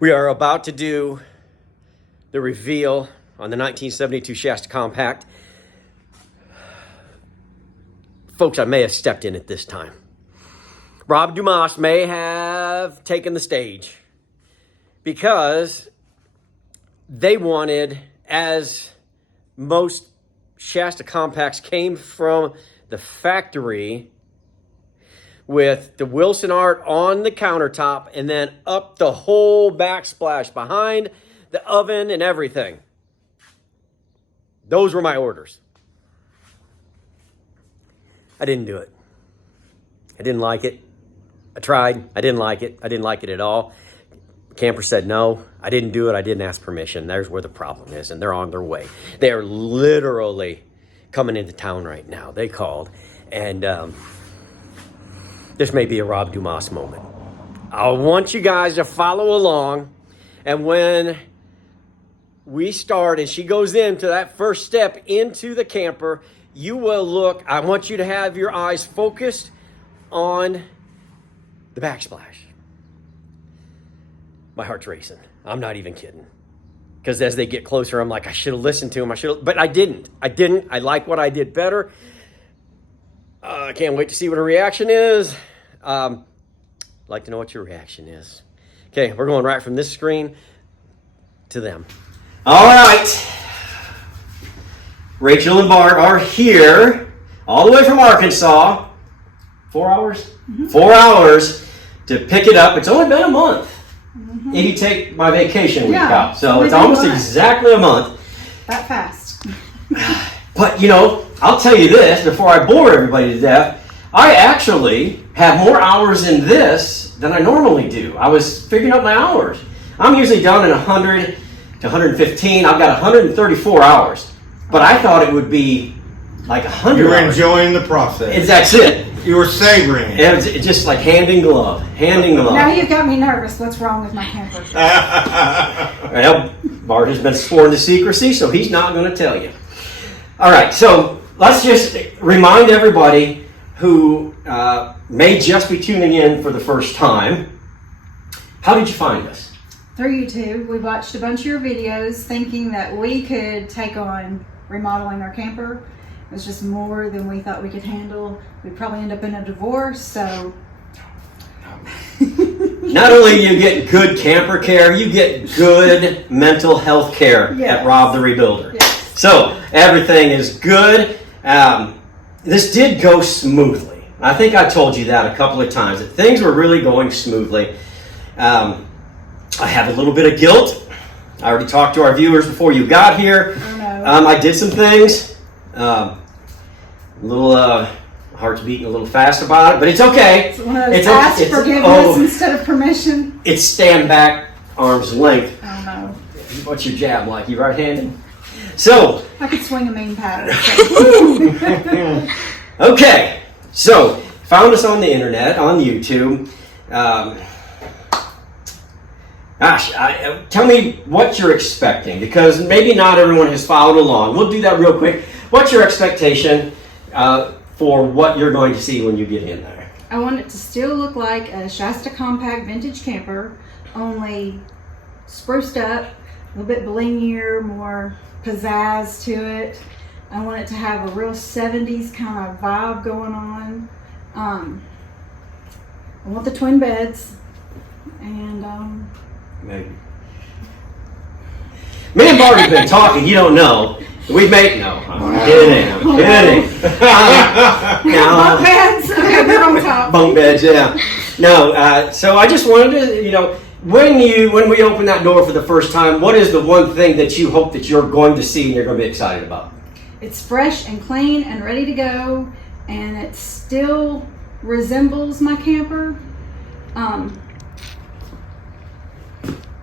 We are about to do the reveal on the 1972 Shasta Compact. Folks, I may have stepped in at this time. Rob Dumas may have taken the stage because they wanted, as most Shasta Compacts came from the factory with the Wilson art on the countertop and then up the whole backsplash behind the oven and everything. Those were my orders. I didn't do it. I didn't like it. I tried. I didn't like it. I didn't like it at all. The camper said no. I didn't do it. I didn't ask permission. There's where the problem is, and they're on their way. They are literally coming into town right now. They called, and this may be a Rob Dumas moment. I want you guys to follow along, and when we start and she goes into that first step into the camper, you will look. I want you to have your eyes focused on the backsplash. My heart's racing. I'm not even kidding. Because as they get closer, I'm like, I should have listened to him. But I didn't. I like what I did better. I can't wait to see what her reaction is. I'd like to know what your reaction is. Okay, we're going right from this screen to them. All right. Rachel and Bart are here, all the way from Arkansas. 4 hours? Mm-hmm. 4 hours to pick it up. It's only been a month. Mm-hmm. If you take my vacation week out. So it's almost exactly a month. That fast. But, you know, I'll tell you this before I bore everybody to death. I actually have more hours in this than I normally do. I was figuring out my hours. I'm usually done in 100 to 115. I've got 134 hours. But I thought it would be like 100 You were hours. enjoying the process. That's it. You were savoring it. It was just like hand in glove. Hand in glove. Now you've got me nervous. What's wrong with my camper? Well, Bart has been sworn to secrecy, so he's not going to tell you. All right, so let's just remind everybody who may just be tuning in for the first time. How did you find us? Through YouTube. We watched a bunch of your videos thinking that we could take on remodeling our camper. It was just more than we thought we could handle. We'd probably end up in a divorce, so... Not only you get good camper care, you get good mental health care at Rob the Rebuilder. Yes. So, everything is good. This did go smoothly. I think I told you that a couple of times, that things were really going smoothly. I have a little bit of guilt. I already talked to our viewers before you got here. Oh, no. I did some things. Heart's beating a little fast about it, but it's okay. It's one of those ask forgiveness instead of permission. It's stand back, arm's length. Oh no. What's your jab like? You right-handed? So. I could swing a mean pattern. Okay. So, found us on the internet, on YouTube. Tell me what you're expecting, because maybe not everyone has followed along. We'll do that real quick. What's your expectation for what you're going to see when you get in there? I want it to still look like a Shasta Compact vintage camper, only spruced up, a little bit blingier, more pizzazz to it. I want it to have a real 70s kind of vibe going on. I want the twin beds, and Maybe. Me and Bart have been talking, you don't know. We've made, no, I'm kidding. bunk beds. Okay, they're on top. Bunk beds, yeah. No, so I just wanted to, you know, when we open that door for the first time, what is the one thing that you hope that you're going to see and you're going to be excited about? It's fresh and clean and ready to go, and it still resembles my camper.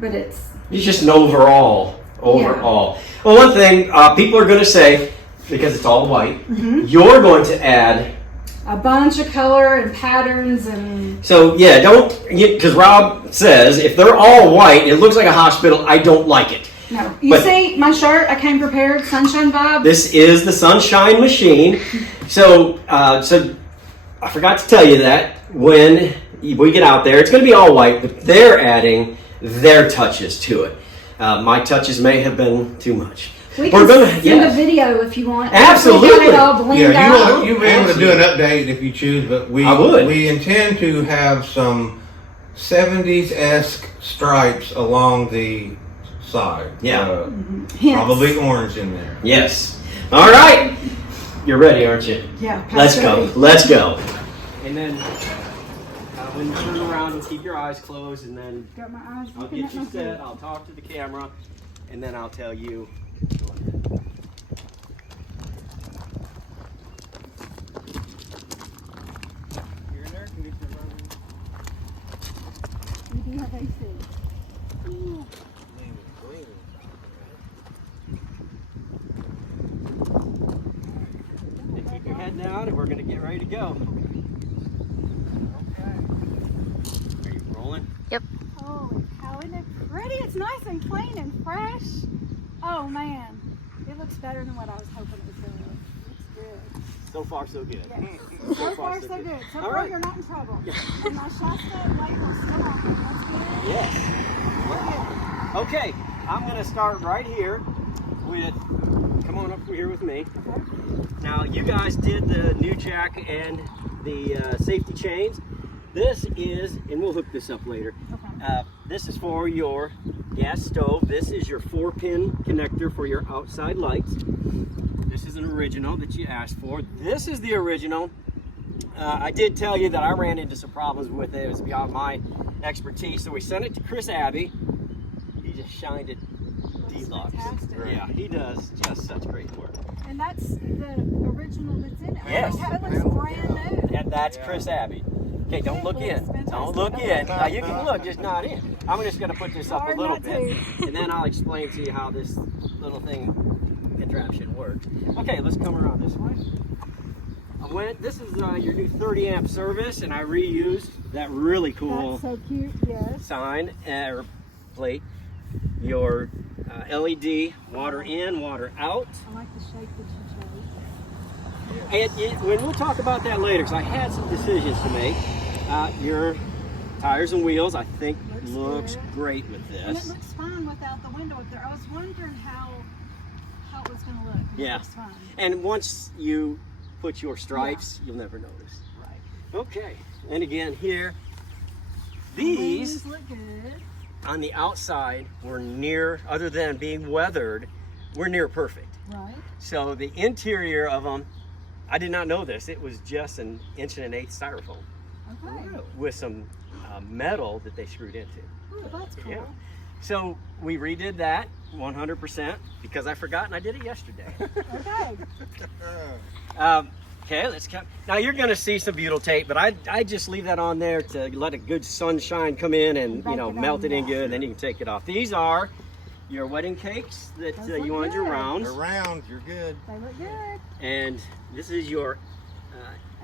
But it's just an overall. Yeah. Well, one thing people are going to say, because it's all white, you're going to add a bunch of color and patterns and... So, yeah, because Rob says, if they're all white, it looks like a hospital, I don't like it. No. You see my shirt, I came prepared, sunshine vibe. This is the Sunshine Machine. So I forgot to tell you that when we get out there, it's going to be all white, but they're adding their touches to it. My touches may have been too much. We can send a video if you want. Absolutely. We got it all blinged out. You'll be able to do an update if you choose, but we intend to have some 70s-esque stripes along the side. Yeah. Probably orange in there. Yes. All right. You're ready, aren't you? Yeah. Let's go. Let's go. And then when you turn around, keep your eyes closed, and then Got my eyes I'll looking get at you my set. feet. I'll talk to the camera, and then I'll tell you. Your air conditioner running. We do have AC. Ooh. Keep your head down, and we're going to get ready to go. Okay. Are you rolling? Holy cow, isn't it pretty? It's nice and clean and fresh. Oh man, it looks better than what I was hoping it was going to look. It looks good. So far, so good. Yes. So far, so good. So All far, right. you're not in trouble. And my Shasta label's still on there. That's good. Yes. We're good. Okay, I'm going to start right here with, come on up here with me. Okay. Now, you guys did the new jack and the safety chains. This is, and we'll hook this up later. Okay. This is for your gas stove. This is your 4-pin connector for your outside lights. This is an original that you asked for. This is the original. I did tell you that I ran into some problems with it. It was beyond my expertise. So we sent it to Chris Abbey. He just shined it deluxe. Fantastic. Yeah, he does just such great work. And that's the original that's in it. Yes. It looks brand new. And that's Chris Abbey. Okay, don't look in. Don't look in. Now you can look, just not in. I'm just going to put this up a Hard little not bit, to. and then I'll explain to you how this little thing contraption works. Okay, let's come around this way. This is your new 30 amp service, and I reused that really cool That's so cute, yes. sign or plate. Your LED, water in, water out. I like the shape that you chose. And we'll talk about that later, because I had some decisions to make. Your tires and wheels, I think, looks great with And it this. looks fine without the window up there. I was wondering how it was going to look. It Yeah. looks fine. And once you put your stripes, you'll never notice. Right. Okay, and again here, These these look good. on the outside were near, other than being weathered, were near perfect. Right. So the interior of them, I did not know this, it was just an 1.1/8" styrofoam Okay. with some metal that they screwed into. Oh, that's cool. Yeah. So we redid that 100% because I forgot and I did it yesterday. Okay. Okay, let's come. Now you're going to see some butyl tape, but I just leave that on there to let a good sunshine come in and melt it in good, and then you can take it off. These are your wedding cakes that Those look you want your good. rounds, They're round, you're good. They look good. and this is your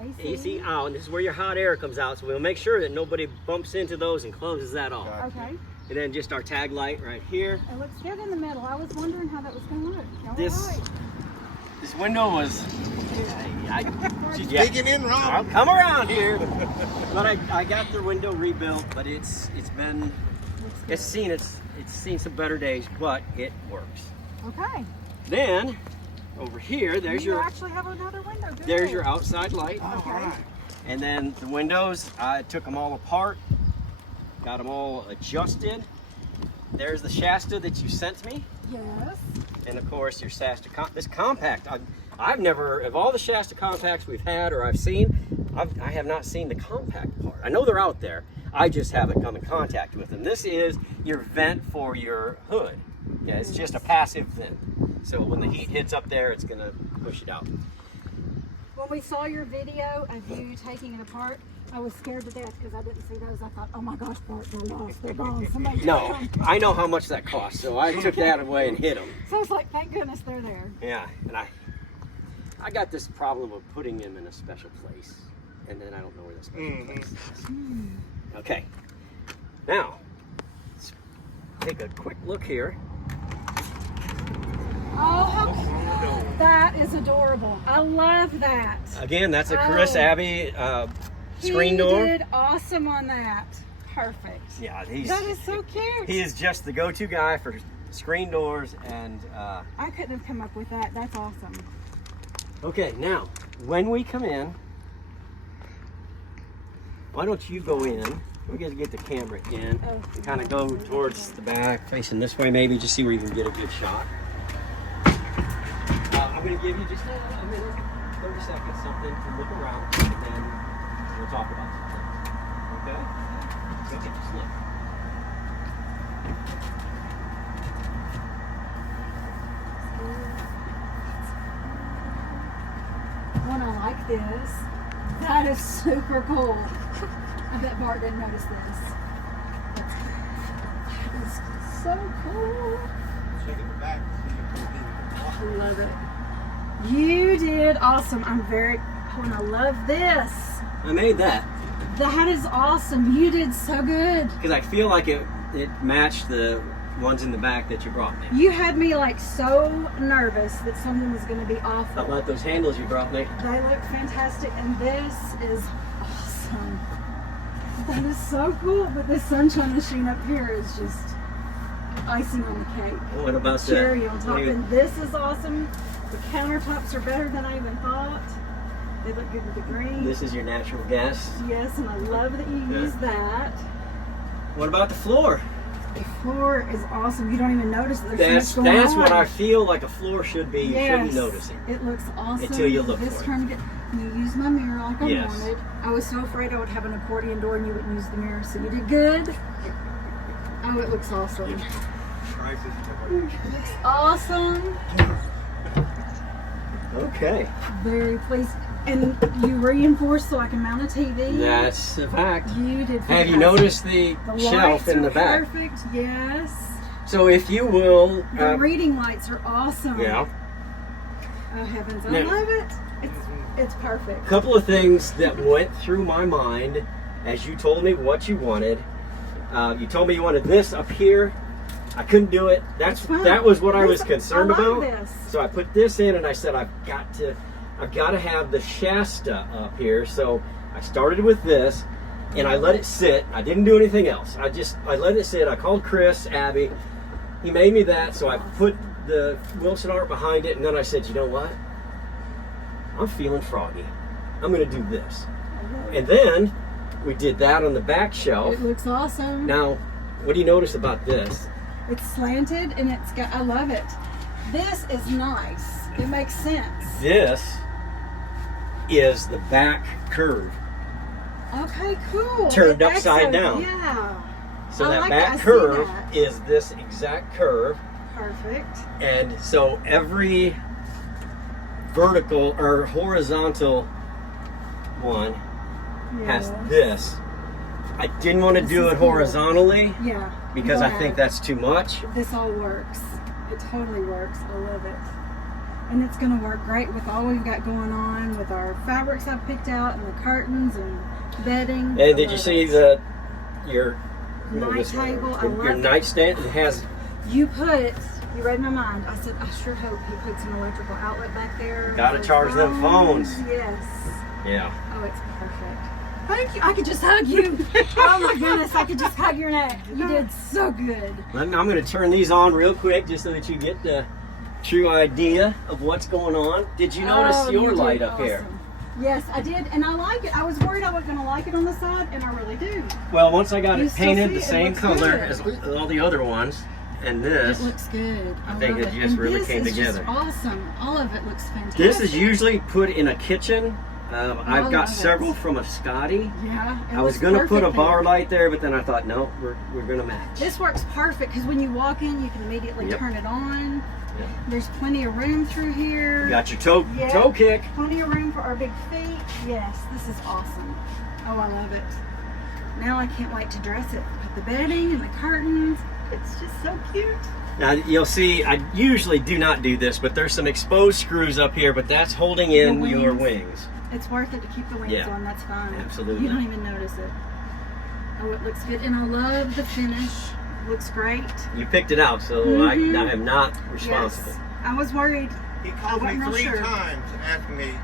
AC. AC out, and this is where your hot air comes out. So we'll make sure that nobody bumps into those and closes that off. Okay. And then just our tag light right here. It looks good in the middle. I was wondering how that was going to look. Y'all This- right. This window was, Digging in, Rob. I'll come around here. But I got the window rebuilt, but it's been, Looks good. it's seen some better days, but it works. Okay. Then over here, there's You your actually have another window. Good. there's your outside light. Okay. And then the windows, I took them all apart, got them all adjusted. There's the Shasta that you sent me. Yes. And of course your Shasta, this compact. I've never, of all the Shasta compacts we've had or I've seen, I have not seen the compact part. I know they're out there. I just haven't come in contact with them. This is your vent for your hood. Yeah, it's just a passive vent. So when the heat hits up there, it's gonna push it out. When we saw your video of you taking it apart, I was scared to death because I didn't see those. I thought, oh my gosh, Bart, they're lost. They're gone. Somebody No, took 'em. I know how much that costs, so I took that away and hid them. So I was like, thank goodness they're there. Yeah, and I got this problem of putting them in a special place, and then I don't know where the special place is. Okay, now let's take a quick look here. Oh, how that is adorable. I love that. Again, that's a Chris Oh. Abbey screen door. He did awesome on that. perfect. Yeah, That is so cute. He is just the go-to guy for screen doors, and I couldn't have come up with that. That's awesome. okay, now when we come in, why don't you go in? We got to get the camera in and kind of go towards the back, facing this way maybe, just see where you can get a good shot. I'm going to give you just a minute, 30 seconds, something to look around, and then we'll talk about something. Okay? So get your slip. When I like this, that is super cool. I bet Bart didn't notice this. That is so cool. Check it back. I love it. You did awesome. Oh, and I love this. I made that That is awesome. You did so good. because I feel like it matched the ones in the back that you brought me. You had me like so nervous that something was going to be How awful. about those handles you brought me? They look fantastic, and this is awesome. That is so cool, but this sunshine machine up here is just icing on the cake. What about Cherry the on top, and this is awesome. The countertops are better than I even thought. They look good with the green. This is your natural gas. Yes, and I love that you use that. What about the floor? The floor is awesome. You don't even notice that there's so much going That's on. what I feel like a floor should be. You shouldn't notice it. It looks awesome. Until you look this for it. trying to get, you use my mirror like I Yes. wanted. I was so afraid I would have an accordion door and you wouldn't use the mirror, so you did good. Oh, it looks awesome. It looks awesome. Okay. Very pleased. And you reinforced so I can mount a TV. That's a fact. You did fantastic. Have you noticed the The shelf lights in are the back? perfect, yes. So if you will... The reading lights are awesome. yeah. Oh heavens, I Now- love it. It's perfect. A couple of things that went through my mind as you told me what you wanted. You told me you wanted this up here. I couldn't do it. That was what I was concerned I love about. this. So I put this in and I said I've got to have the Shasta up here. So I started with this and I let it sit. I didn't do anything else. I let it sit. I called Chris, Abby. He made me that. So I put the Wilson art behind it and then I said, you know what? I'm feeling froggy. I'm going to do this. And then we did that on the back shelf. It looks awesome. Now, what do you notice about this? It's slanted and it's got, I love it. This is nice. It makes sense. This is the back curve. Okay, cool. Turned It upside down. Yeah. So I that like back I see curve that. is this exact curve. Perfect. And so every vertical or horizontal one has Yes. this. I didn't want to This do is it cool. horizontally Yeah. because I but think that's too much. this all works. It totally works. I love it. And it's going to work great with all we've got going on with our fabrics I've picked out and the curtains and bedding. And did you see your Night table? I your love it. nightstand? It has You read my mind. I said, I sure hope he puts an electrical outlet back there. Gotta For charge them phones. Yes. yeah. Oh, it's perfect. Thank you. I could just hug you. Oh my goodness, I could just hug your neck. You did so good. I'm going to turn these on real quick just so that you get the true idea of what's going on. Did you notice Oh, your you did light up here? awesome. Yes, I did, and I like it. I was worried I wasn't going to like it on the side, and I really do. Well, once I got You it still painted see the it same looks color good. as all the other ones, and this, It looks good. I think love it just really this came is together. Just awesome. All of it looks fantastic. this is usually put in a kitchen. I've love got it. several from a Scotty. Yeah. it I was looks going to put a perfect bar there. light there, but then I thought, no, we're going to match. This works perfect because when you walk in, you can immediately Yep. turn it on. Yep. There's plenty of room through here. You got your toe Yeah. kick. Plenty of room for our big feet. Yes, this is awesome. Oh, I love it. Now I can't wait to dress it. Put the bedding and the curtains. It's just so cute. Now you'll see, I usually do not do this, but there's some exposed screws up here, but that's holding in The your wings. wings. It's worth it to keep the wings Yeah. on. That's fine. Absolutely. You don't even notice it. Oh, it looks good. And I love the finish. It looks great. You picked it out, so Mhm. I am not responsible. Yes. I was worried. He called me wasn't real 3 sure. times asking me,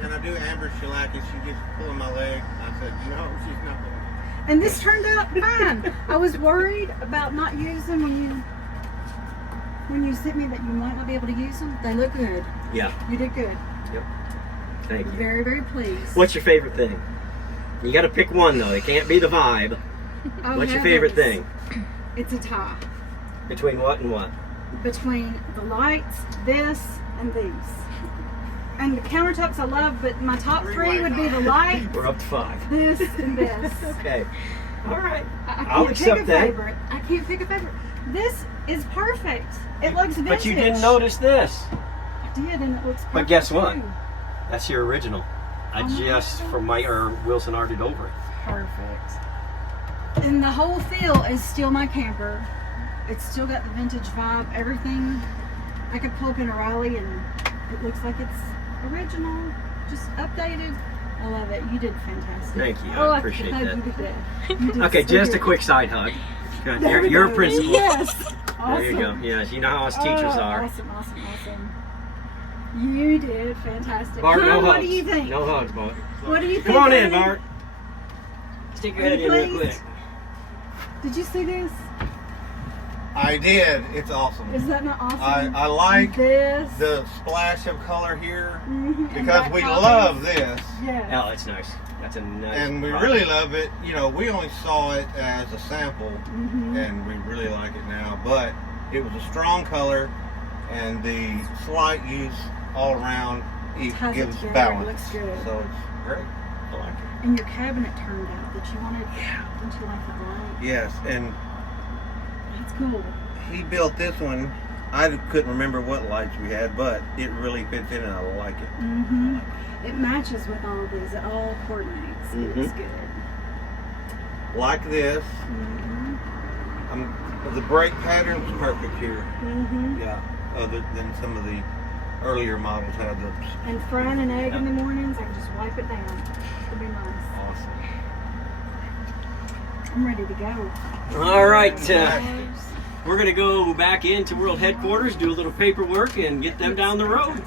can I do Amber shellac? Is she just pulling my leg? I said, no, she's not pulling. And this turned out fine. I was worried about not using when you sent me that you might not be able to use them. They look good. Yeah. You did good. Yep. Thank you. Very, very pleased. What's your favorite thing? You got to pick one though. It can't be the vibe. Oh, What's your favorite heavens. thing? It's a tie. Between what and what? Between the lights, this, and these. And the countertops I love, but my top three would be the light, We're up to 5. this, and this. Okay. All right. I I'll can't accept pick a that. favorite. I can't pick a favorite. This is perfect. It looks vintage. But you didn't notice this. I did, and it looks perfect. But guess what? too. That's your original. I just from Wilson arted over it. Perfect. And the whole feel is still my camper. It's still got the vintage vibe. Everything. I could pull up in a rally and it looks like it's original, just updated. I love it. You did fantastic. Thank you. Oh, I appreciate hug that. you today. You did Okay, so just a good. quick side hug. Good. There we You're a go. principal. Yes. Awesome. There you go. Yes, you know how us teachers Oh, are. Awesome. You did fantastic. Bart, no Huh, hugs. what do you think? No hugs, Bart. What do you think? Come on in, honey? Bart. Stick your Are head you in real pleased? quick. Did you see this? I did. It's awesome. Is that not awesome? I like this. the splash of color here Mhm, and because black we copies. love this. Yes. Oh, that's nice. That's a nice. And we product. really love it. You know, we only saw it as a sample, Mhm. and we really like it now. But it was a strong color, and the slight use all around Has it gives together, balance. looks good. So it's great. I like it. And your cabinet turned out that you wanted. Don't you like the light? Yes, and That's cool. he built this one. I couldn't remember what lights we had, but it really fits in, and I like it. Mm-hmm. It matches with all of these. It all coordinates. Mhm. It's good. Like this. Mm-hmm. The brake pattern's perfect here. Mm-hmm. Yeah, other than some of the earlier models had those. And frying an egg in the mornings, I can just wipe it down. It'll be nice. Awesome. I'm ready to go. All right. We're going to go back into World Headquarters, do a little paperwork, and get them down the road.